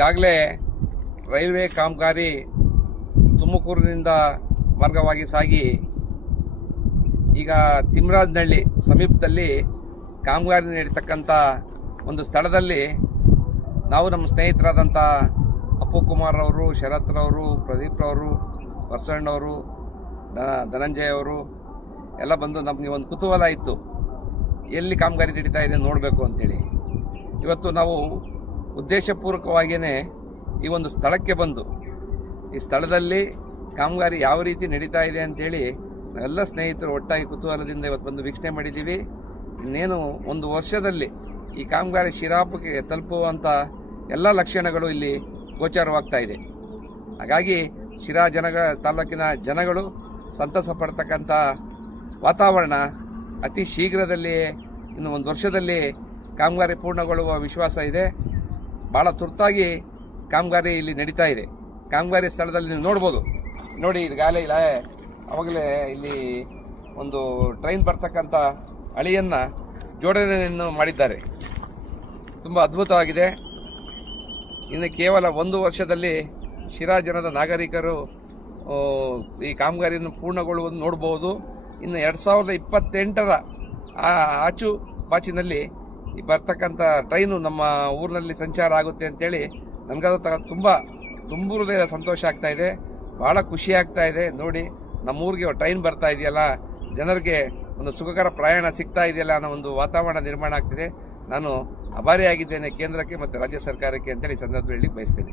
ಈಗಾಗಲೇ ರೈಲ್ವೆ ಕಾಮಗಾರಿ ತುಮಕೂರಿನಿಂದ ಮಾರ್ಗವಾಗಿ ಸಾಗಿ ಈಗ ತಿಮ್ಮರಾಜನಹಳ್ಳಿ ಸಮೀಪದಲ್ಲಿ ಕಾಮಗಾರಿ ನಡೀತಕ್ಕಂಥ ಒಂದು ಸ್ಥಳದಲ್ಲಿ ನಾವು ನಮ್ಮ ಸ್ನೇಹಿತರಾದಂಥ ಅಪ್ಪು ಕುಮಾರ್ ಅವರು, ಶರತ್ ರವರು, ಪ್ರದೀಪ್ ರವರು, ವರ್ಷಣ್ಣವರು, ಧನಂಜಯ ಅವರು ಎಲ್ಲ ಬಂದು ನಮಗೆ ಒಂದು ಕುತೂಹಲ ಇತ್ತು, ಎಲ್ಲಿ ಕಾಮಗಾರಿ ನಡೀತಾ ಇದೆ ನೋಡಬೇಕು ಅಂತೇಳಿ. ಇವತ್ತು ನಾವು ಉದ್ದೇಶಪೂರ್ವಕವಾಗಿಯೇ ಈ ಒಂದು ಸ್ಥಳಕ್ಕೆ ಬಂದು ಈ ಸ್ಥಳದಲ್ಲಿ ಕಾಮಗಾರಿ ಯಾವ ರೀತಿ ನಡೀತಾ ಇದೆ ಅಂತೇಳಿ ನಾವೆಲ್ಲ ಸ್ನೇಹಿತರು ಒಟ್ಟಾಗಿ ಕುತೂಹಲದಿಂದ ಇವತ್ತು ಬಂದು ವೀಕ್ಷಣೆ ಮಾಡಿದ್ದೀವಿ. ಇನ್ನೇನು ಒಂದು ವರ್ಷದಲ್ಲಿ ಈ ಕಾಮಗಾರಿ ಶಿರಾಪಕ್ಕೆ ತಲುಪುವಂಥ ಎಲ್ಲ ಲಕ್ಷಣಗಳು ಇಲ್ಲಿ ಗೋಚರವಾಗ್ತಾ ಇದೆ. ಹಾಗಾಗಿ ಶಿರಾ ತಾಲೂಕಿನ ಜನಗಳು ಸಂತಸ ಪಡ್ತಕ್ಕಂಥ ವಾತಾವರಣ ಅತಿ ಶೀಘ್ರದಲ್ಲಿ ಇನ್ನು ಒಂದು ವರ್ಷದಲ್ಲಿ ಕಾಮಗಾರಿ ಪೂರ್ಣಗೊಳ್ಳುವ ವಿಶ್ವಾಸ ಇದೆ. ಭಾಳ ತುರ್ತಾಗಿ ಕಾಮಗಾರಿ ಇಲ್ಲಿ ನಡೀತಾ ಇದೆ. ಕಾಮಗಾರಿ ಸ್ಥಳದಲ್ಲಿ ನೀವು ನೋಡ್ಬೋದು, ನೋಡಿ ಈಗಾಗಲೇ ಅವಾಗಲೇ ಇಲ್ಲಿ ಒಂದು ಟ್ರೈನ್ ಬರ್ತಕ್ಕಂಥ ಹಳಿಯನ್ನು ಜೋಡಣೆಯನ್ನು ಮಾಡಿದ್ದಾರೆ. ತುಂಬ ಅದ್ಭುತವಾಗಿದೆ. ಇನ್ನು ಕೇವಲ ಒಂದು ವರ್ಷದಲ್ಲಿ ಶಿರಾ ಜನದ ನಾಗರಿಕರು ಈ ಕಾಮಗಾರಿಯನ್ನು ಪೂರ್ಣಗೊಳ್ಳುವುದು ನೋಡ್ಬೋದು. ಇನ್ನು 2028ರ ಆಚು ಬಾಚಿನಲ್ಲಿ ಬರ್ತಕ್ಕಂಥ ಟ್ರೈನು ನಮ್ಮ ಊರಿನಲ್ಲಿ ಸಂಚಾರ ಆಗುತ್ತೆ ಅಂತೇಳಿ ನನಗದು ತುಂಬ ತುಂಬುವುದೇ ಸಂತೋಷ ಆಗ್ತಾ ಇದೆ, ಭಾಳ ಖುಷಿ ಆಗ್ತಾ ಇದೆ. ನೋಡಿ ನಮ್ಮೂರಿಗೆ ಟ್ರೈನ್ ಬರ್ತಾ ಇದೆಯಲ್ಲ, ಜನರಿಗೆ ಒಂದು ಸುಖಕರ ಪ್ರಯಾಣ ಸಿಗ್ತಾ ಇದೆಯಲ್ಲ ಅನ್ನೋ ಒಂದು ವಾತಾವರಣ ನಿರ್ಮಾಣ ಆಗ್ತಿದೆ. ನಾನು ಅಭಾರಿಯಾಗಿದ್ದೇನೆ ಕೇಂದ್ರಕ್ಕೆ ಮತ್ತು ರಾಜ್ಯ ಸರ್ಕಾರಕ್ಕೆ ಅಂತೇಳಿ ಸಂದರ್ಭದಲ್ಲಿ ಬಯಸ್ತೇನೆ.